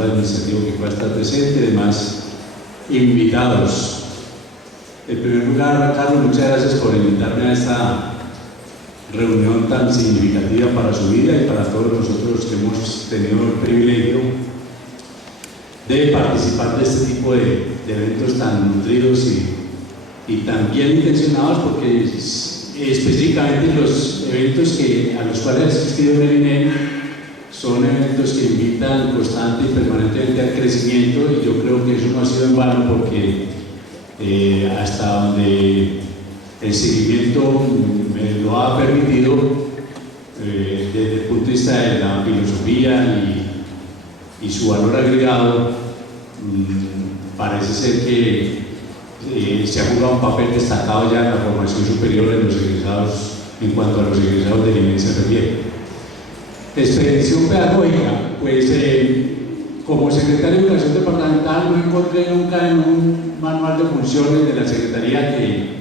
personal administrativo que pueda estar presente, demás invitados. En primer lugar, Carlos, muchas gracias por invitarme a esta reunión tan significativa para su vida y para todos nosotros que hemos tenido el privilegio de participar de este tipo de eventos tan nutridos y tan bien intencionados, porque específicamente los eventos a los cuales he asistido en el INEM son eventos que invitan constante y permanentemente al crecimiento, y yo creo que eso no ha sido en vano, porque hasta donde el seguimiento me lo ha permitido, desde el punto de vista de la filosofía y su valor agregado, parece ser que se ha jugado un papel destacado ya en la formación superior de los egresados, en cuanto a los egresados del INEM se refiere. Expedición pedagógica, pues como secretario de Educación Departamental no encontré nunca en un manual de funciones de la Secretaría que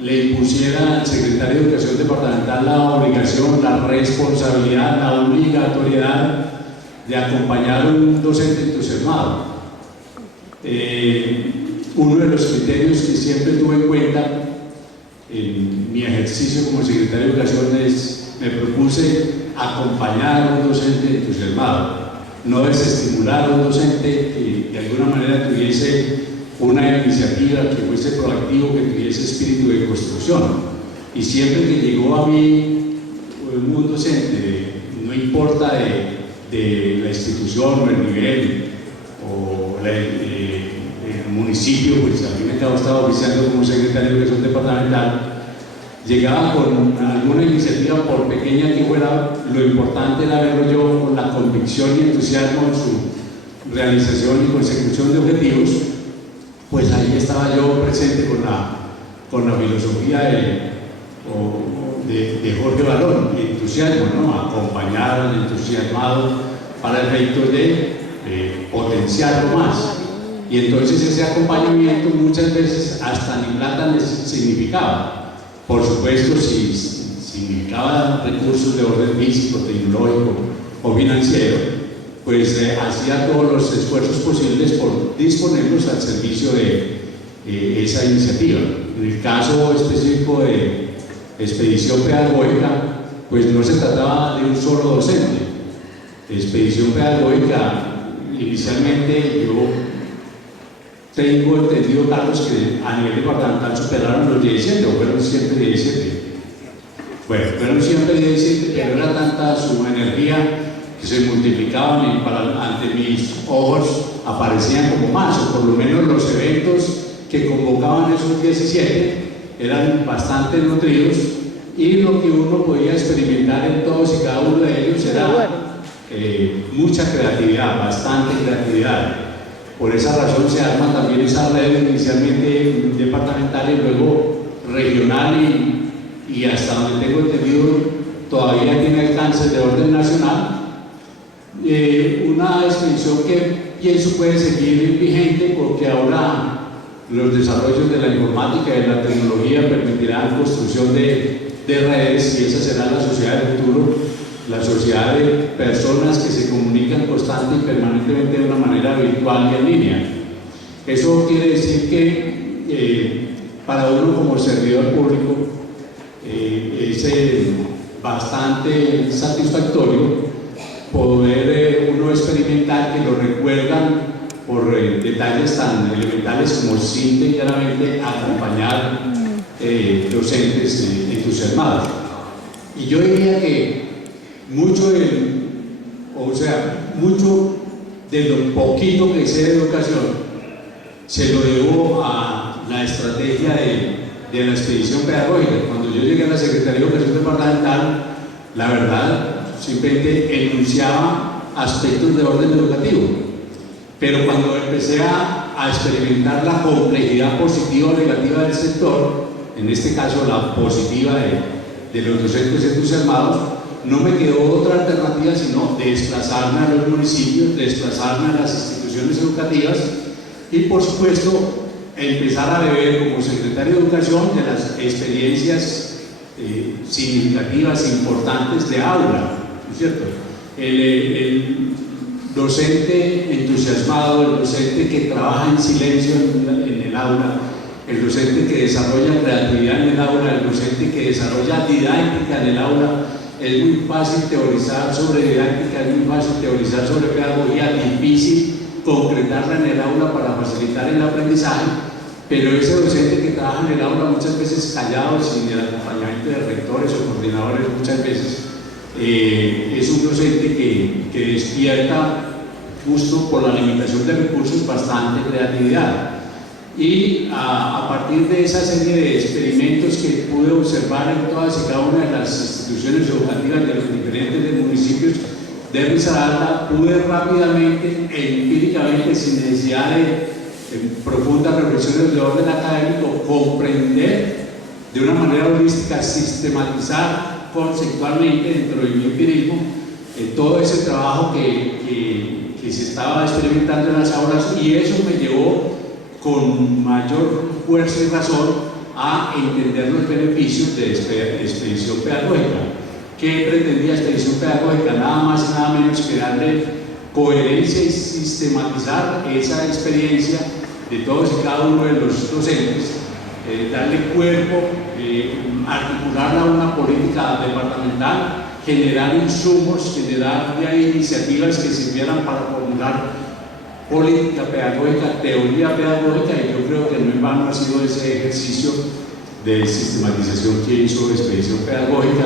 le impusiera al secretario de Educación Departamental la obligación, la responsabilidad, la obligatoriedad de acompañar a un docente entusiasmado. Uno de los criterios que siempre tuve en cuenta en mi ejercicio como secretario de Educación me propuse acompañar a un docente entusiasmado, no desestimular a un docente que de alguna manera tuviese una iniciativa, que fuese proactivo, que tuviese espíritu de construcción. Y siempre que llegó a mí un docente, no importa de la institución o el nivel o el municipio, pues a mí me estaba oficiando como secretario de Educación Departamental, llegaba con alguna iniciativa, por pequeña que fuera, lo importante era verlo yo con la convicción y entusiasmo en su realización y consecución de objetivos. Pues ahí estaba yo presente con la filosofía de Jorge Barón, el entusiasmo, ¿no? Acompañar al entusiasmado para efectos de potenciarlo más. Y entonces ese acompañamiento muchas veces hasta ni plata les significaba. Por supuesto, si significaba recursos de orden físico, tecnológico o financiero, pues hacía todos los esfuerzos posibles por disponerlos al servicio de esa iniciativa. En el caso específico de expedición pedagógica, pues no se trataba de un solo docente. Expedición pedagógica, inicialmente yo tengo entendido, Carlos, que a nivel departamental superaron los 17, o fueron siempre 17. Bueno, fueron siempre 17, pero era tanta su energía que se multiplicaban y ante mis ojos aparecían como más, o por lo menos los eventos que convocaban esos 17 eran bastante nutridos, y lo que uno podía experimentar en todos y cada uno de ellos era mucha creatividad, bastante creatividad. Por esa razón se arma también esa red inicialmente departamental y luego regional, y hasta donde tengo entendido todavía tiene alcances de orden nacional. Una expedición que pienso puede seguir vigente, porque ahora los desarrollos de la informática y de la tecnología permitirán construcción de redes, y esa será la sociedad del futuro, la sociedad de personas que se comunican constante y permanentemente de una manera virtual y en línea. Eso quiere decir que para uno como servidor público es bastante satisfactorio poder uno experimentar que lo recuerdan por detalles tan elementales como simple y claramente acompañar docentes entusiasmados. Y yo diría que mucho de lo poquito que sé de educación se lo debo a la estrategia de la expedición pedagógica. Cuando yo llegué a la Secretaría de Educación Departamental, la verdad, simplemente enunciaba aspectos de orden educativo, pero cuando empecé a experimentar la complejidad positiva o negativa del sector, en este caso la positiva de los docentes entusiasmados, no me quedó otra alternativa sino desplazarme a los municipios, desplazarme a las instituciones educativas y, por supuesto, empezar a beber como secretario de Educación de las experiencias significativas, importantes de aula, ¿no es cierto? docente entusiasmado, el docente que trabaja en silencio en el aula, el docente que desarrolla creatividad en el aula, el docente que desarrolla didáctica en el aula. Es muy fácil teorizar sobre didáctica, es muy fácil teorizar sobre pedagogía, difícil concretarla en el aula para facilitar el aprendizaje, pero ese docente que trabaja en el aula muchas veces callado, sin el acompañamiento de rectores o coordinadores muchas veces, es un docente que despierta, justo por la limitación de recursos, bastante creatividad. Y a partir de esa serie de experimentos que pude observar en todas y cada una de las instituciones educativas de los diferentes municipios de Risaralda, pude rápidamente e empíricamente, sin necesidad de profundas reflexiones de orden académico, comprender de una manera holística, sistematizar conceptualmente dentro de mi empirismo todo ese trabajo que se estaba experimentando en las aulas, y eso me llevó con mayor fuerza y razón a entender los beneficios de expedición pedagógica. ¿Qué pretendía expedición pedagógica? Nada más y nada menos que darle coherencia y sistematizar esa experiencia de todos y cada uno de los docentes, darle cuerpo, articularla a una política departamental, generar insumos, generar iniciativas que sirvieran para formular política pedagógica, teoría pedagógica, y yo creo que no en vano ha sido ese ejercicio de sistematización que hizo Expedición Pedagógica.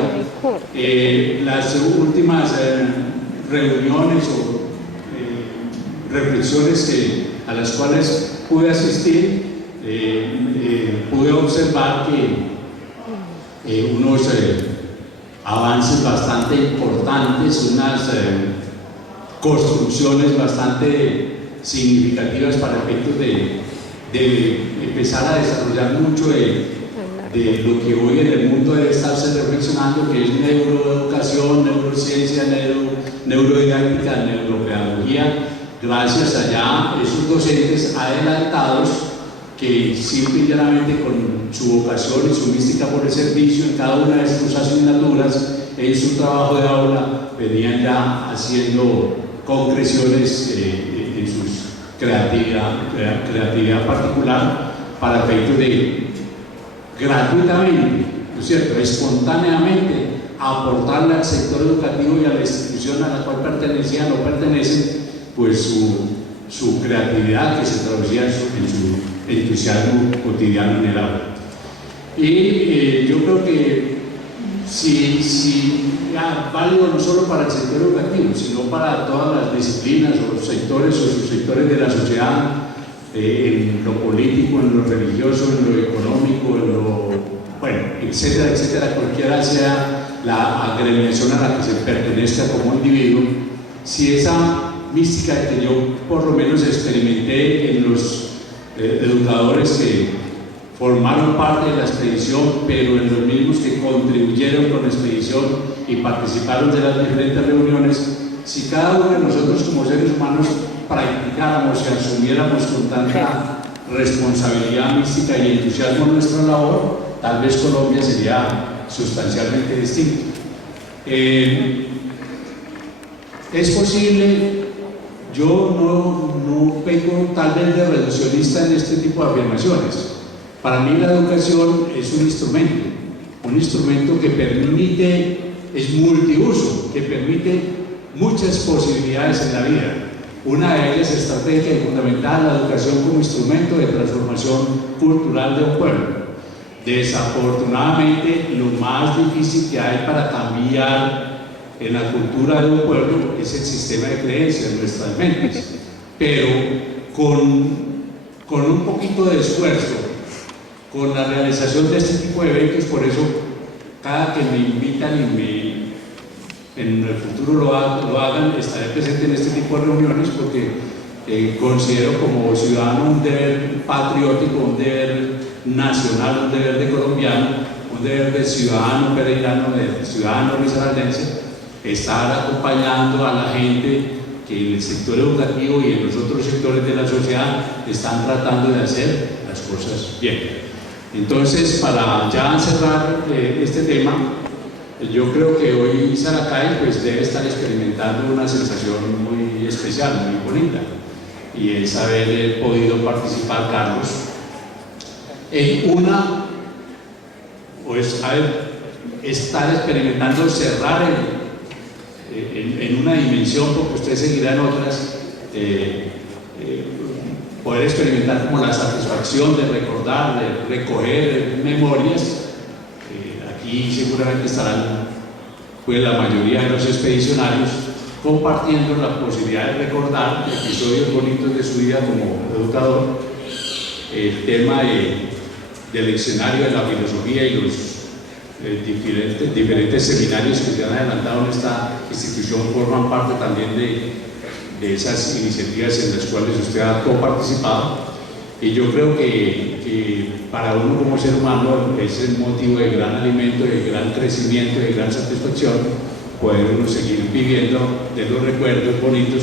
Las últimas reuniones o reflexiones a las cuales pude asistir, pude observar que unos avances bastante importantes, unas construcciones bastante significativas para efectos de empezar a desarrollar mucho de lo que hoy en el mundo debe estarse reflexionando, que es neuroeducación, neurociencia, neurodidáctica, neuropedagogía, gracias a esos docentes adelantados que simple y llanamente con su vocación y su mística por el servicio en cada una de sus asignaturas, en su trabajo de aula, venían ya haciendo concreciones en su creatividad particular para efectos de gratuitamente, ¿no es cierto?, espontáneamente aportarle al sector educativo y a la institución a la cual pertenecían o pertenecen, pues su creatividad, que se traducía en su entusiasmo cotidiano en el aula. Y yo creo que si válido no solo para el sector educativo, sino para todas las disciplinas o los sectores o subsectores de la sociedad, en lo político, en lo religioso, en lo económico, en lo, bueno, etcétera, etcétera, cualquiera sea la agremiación a la que se pertenezca como individuo, si esa mística que yo por lo menos experimenté en los educadores que formaron parte de la expedición, pero en los mismos que contribuyeron con la expedición y participaron de las diferentes reuniones, si cada uno de nosotros como seres humanos practicáramos y asumiéramos con tanta responsabilidad mística y entusiasmo nuestra labor, tal vez Colombia sería sustancialmente distinto. Es posible, yo no peco tal vez de reduccionista en este tipo de afirmaciones. Para mí la educación es un instrumento que permite, es multiuso, que permite muchas posibilidades en la vida. Una de ellas es estratégica y fundamental, la educación como instrumento de transformación cultural de un pueblo. Desafortunadamente, lo más difícil que hay para cambiar en la cultura de un pueblo es el sistema de creencias en nuestras mentes. Pero con un poquito de esfuerzo, con la realización de este tipo de eventos, por eso cada que me invitan y en el futuro lo hagan, estaré presente en este tipo de reuniones, porque considero como ciudadano un deber patriótico, un deber nacional, un deber de colombiano, un deber de ciudadano peregrino, de ciudadano risaraldense, estar acompañando a la gente que en el sector educativo y en los otros sectores de la sociedad están tratando de hacer las cosas bien. Entonces, para ya cerrar este tema, yo creo que hoy Saracay pues debe estar experimentando una sensación muy muy especial, muy bonita, y es haber podido participar, Carlos, en una, o es estar experimentando cerrar en una dimensión, porque usted seguirá en otras, poder experimentar como la satisfacción de recordar, de recoger memorias. Aquí seguramente estarán pues la mayoría de los expedicionarios compartiendo la posibilidad de recordar episodios bonitos de su vida como educador, el tema del escenario de la filosofía y los diferentes seminarios que se han adelantado en esta institución forman parte también de esas iniciativas en las cuales usted ha coparticipado, y yo creo que para uno como ser humano es el motivo de gran alimento, de gran crecimiento, de gran satisfacción poder uno seguir viviendo de los recuerdos bonitos,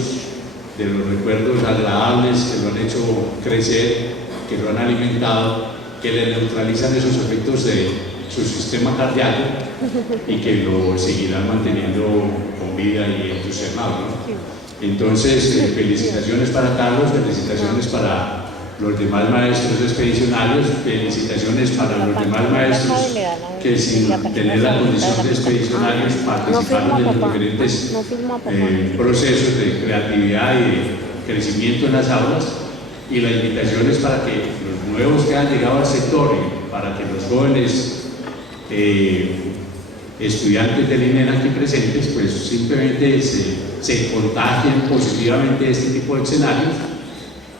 de los recuerdos agradables que lo han hecho crecer, que lo han alimentado, que le neutralizan esos efectos de su sistema cardíaco y que lo seguirán manteniendo con vida y entusiasmado, ¿no? Entonces, felicitaciones para Carlos, felicitaciones para los demás maestros expedicionarios, felicitaciones para los demás maestros que sin tener la condición de expedicionarios participaron en los diferentes procesos de creatividad y de crecimiento en las aulas, y la invitación es para que los nuevos que han llegado al sector y para que los jóvenes estudiantes del INEN aquí presentes pues simplemente se contagien positivamente de este tipo de escenarios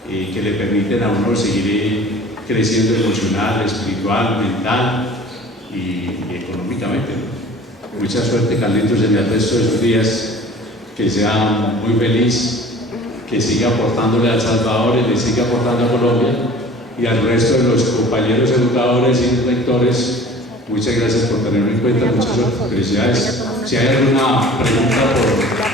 que le permiten a uno seguir creciendo emocional, espiritual, mental y económicamente, ¿no? Mucha suerte, Carlitos, en el resto de sus días, que sea muy feliz, que siga aportándole a El Salvador y le siga aportando a Colombia, y al resto de los compañeros educadores y rectores. Muchas gracias por tenerme en cuenta, muchas felicidades. Si hay alguna pregunta por